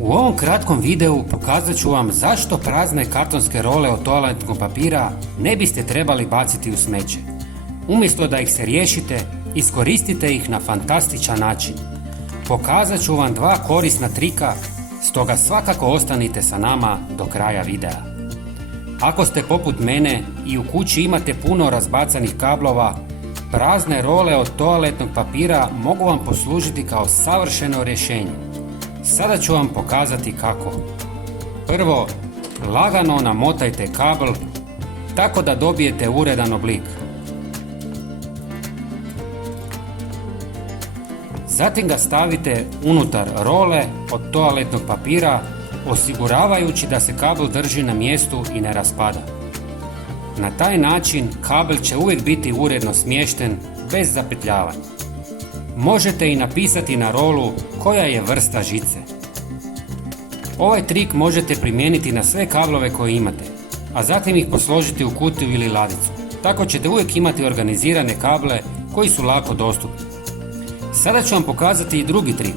U ovom kratkom videu pokazat ću vam zašto prazne kartonske role od toaletnog papira ne biste trebali baciti u smeće. Umjesto da ih se riješite, iskoristite ih na fantastičan način. Pokazat ću vam 2 korisna trika, stoga svakako ostanite sa nama do kraja videa. Ako ste poput mene i u kući imate puno razbacanih kablova, prazne role od toaletnog papira mogu vam poslužiti kao savršeno rješenje. Sada ću vam pokazati kako. Prvo, lagano namotajte kabel tako da dobijete uredan oblik. Zatim ga stavite unutar role od toaletnog papira, osiguravajući da se kabel drži na mjestu i ne raspada. Na taj način kabel će uvijek biti uredno smješten bez zapetljavanja. Možete i napisati na rolu koja je vrsta žice. Ovaj trik možete primijeniti na sve kablove koje imate, a zatim ih posložiti u kutiju ili ladicu. Tako ćete uvijek imati organizirane kable koji su lako dostupni. Sada ću vam pokazati i drugi trik.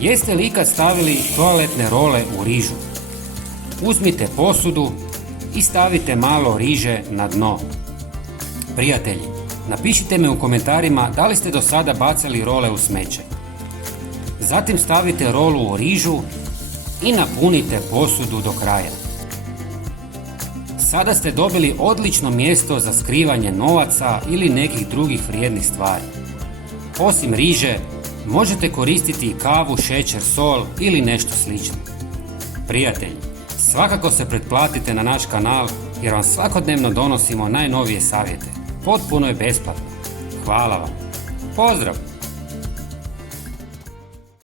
Jeste li ikad stavili toaletne role u rižu? Uzmite posudu i stavite malo riže na dno. Prijatelji, napišite mi u komentarima da li ste do sada bacali role u smeće. Zatim stavite rolu u rižu i napunite posudu do kraja. Sada ste dobili odlično mjesto za skrivanje novaca ili nekih drugih vrijednih stvari. Osim riže, možete koristiti i kavu, šećer, sol ili nešto slično. Prijatelji, svakako se pretplatite na naš kanal jer vam svakodnevno donosimo najnovije savjete. Potpuno je besplatno. Hvala vam. Pozdrav!